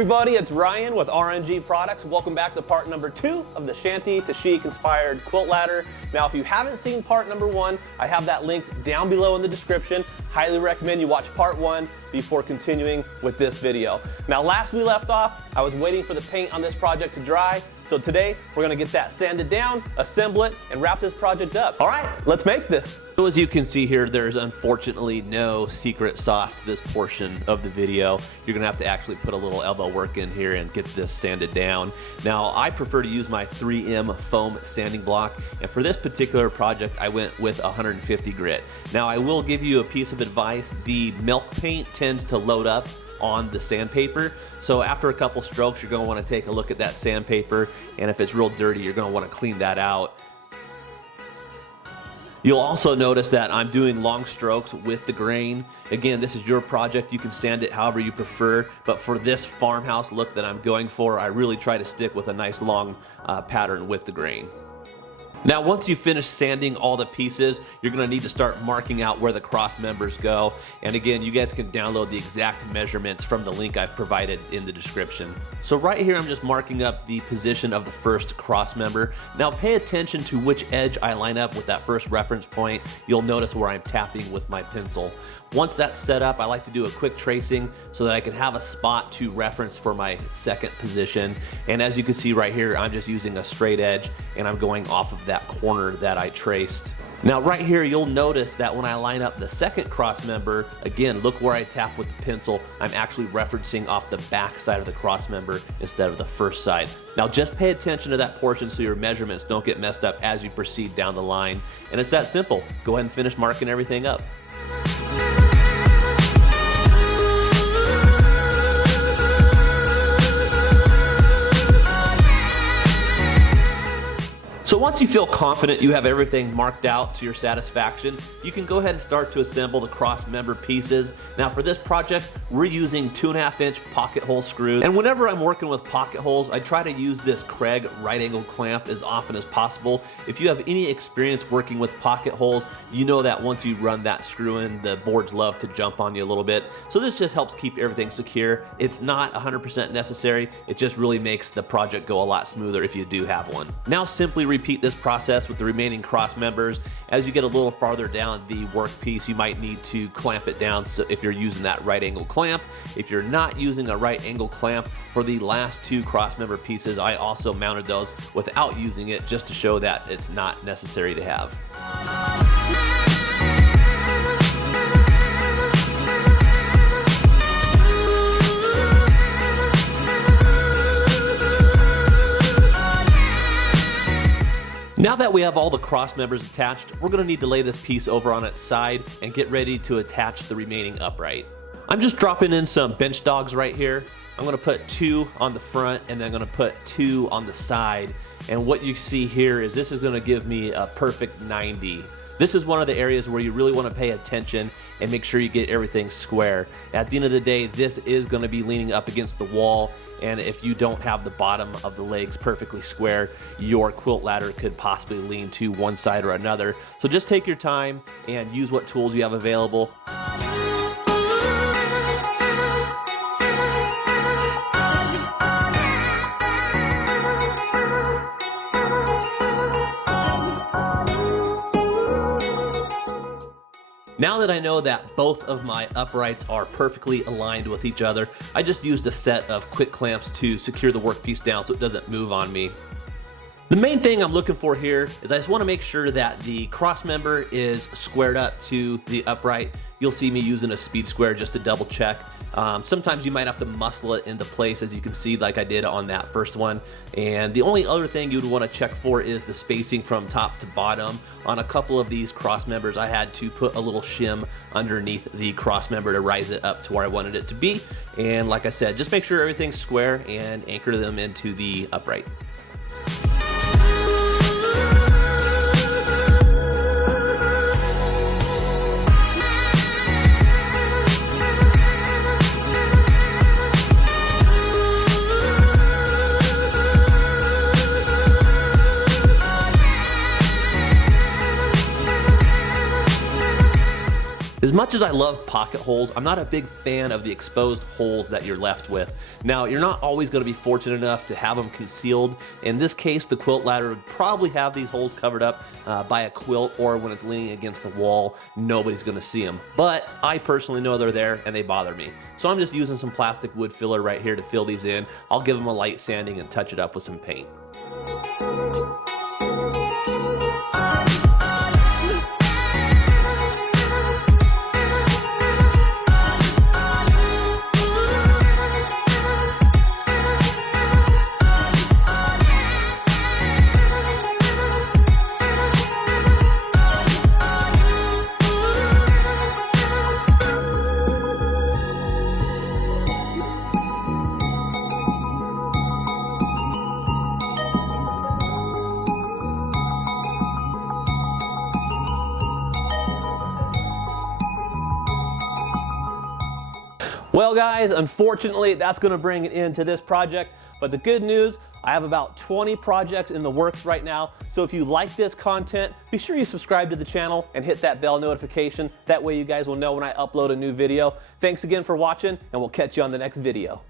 everybody, it's Ryan with RNG Products. Welcome back to part number 2 of the Shanty to Chic inspired quilt ladder. Now, if you haven't seen part number 1, I have that linked down below in the description. Highly recommend you watch part 1 before continuing with this video. Now, last we left off, I was waiting for the paint on this project to dry. So today, we're gonna get that sanded down, assemble it, and wrap this project up. All right, let's make this. So as you can see here, there's unfortunately no secret sauce to this portion of the video. You're gonna have to actually put a little elbow work in here and get this sanded down. Now, I prefer to use my 3M foam sanding block, and for this particular project, I went with 150 grit. Now, I will give you a piece of advice. The milk paint tends to load up on the sandpaper, so after a couple strokes, you're going to want to take a look at that sandpaper, and if it's real dirty, you're going to want to clean that out. You'll also notice that I'm doing long strokes with the grain. Again, this is your project. You can sand it however you prefer, but for this farmhouse look that I'm going for, I really try to stick with a nice long pattern with the grain. Now, once you finish sanding all the pieces, you're gonna need to start marking out where the cross members go. And again, you guys can download the exact measurements from the link I've provided in the description. So right here, I'm just marking up the position of the first cross member. Now pay attention to which edge I line up with that first reference point. You'll notice where I'm tapping with my pencil. Once that's set up, I like to do a quick tracing so that I can have a spot to reference for my second position. And as you can see right here, I'm just using a straight edge and I'm going off of that corner that I traced. Now right here, you'll notice that when I line up the second cross member, again, look where I tap with the pencil. I'm actually referencing off the back side of the cross member instead of the first side. Now just pay attention to that portion so your measurements don't get messed up as you proceed down the line. And it's that simple. Go ahead and finish marking everything up. So once you feel confident you have everything marked out to your satisfaction, you can go ahead and start to assemble the cross member pieces. Now for this project, we're using 2.5-inch pocket hole screws. And whenever I'm working with pocket holes, I try to use this Craig right angle clamp as often as possible. If you have any experience working with pocket holes, you know that once you run that screw in, the boards love to jump on you a little bit. So this just helps keep everything secure. It's not 100% necessary. It just really makes the project go a lot smoother if you do have one. Now simply repeat this process with the remaining cross members. As you get a little farther down the workpiece, you might need to clamp it down, so if you're using that right angle clamp. If you're not using a right angle clamp, for the last 2 cross member pieces, I also mounted those without using it, just to show that it's not necessary to have. Now that we have all the cross members attached, we're going to need to lay this piece over on its side and get ready to attach the remaining upright. I'm just dropping in some bench dogs right here. I'm going to put 2 on the front and then I'm going to put 2 on the side. And what you see here is this is going to give me a perfect 90. This is one of the areas where you really want to pay attention and make sure you get everything square. At the end of the day, this is going to be leaning up against the wall, and if you don't have the bottom of the legs perfectly square, your quilt ladder could possibly lean to one side or another. So just take your time and use what tools you have available. Now that I know that both of my uprights are perfectly aligned with each other, I just used a set of quick clamps to secure the workpiece down so it doesn't move on me. The main thing I'm looking for here is I just want to make sure that the cross member is squared up to the upright. You'll see me using a speed square just to double check. Sometimes you might have to muscle it into place, as you can see, like I did on that first one. And the only other thing you'd want to check for is the spacing from top to bottom. On a couple of these cross members, I had to put a little shim underneath the cross member to rise it up to where I wanted it to be. And like I said, just make sure everything's square and anchor them into the upright. As much as I love pocket holes, I'm not a big fan of the exposed holes that you're left with. Now, you're not always going to be fortunate enough to have them concealed. In this case, the quilt ladder would probably have these holes covered up by a quilt, or when it's leaning against the wall, nobody's going to see them. But I personally know they're there and they bother me. So I'm just using some plastic wood filler right here to fill these in. I'll give them a light sanding and touch it up with some paint. Well guys, unfortunately that's going to bring it into this project, but the good news, I have about 20 projects in the works right now, so if you like this content, be sure you subscribe to the channel and hit that bell notification. That way you guys will know when I upload a new video. Thanks again for watching, and we'll catch you on the next video.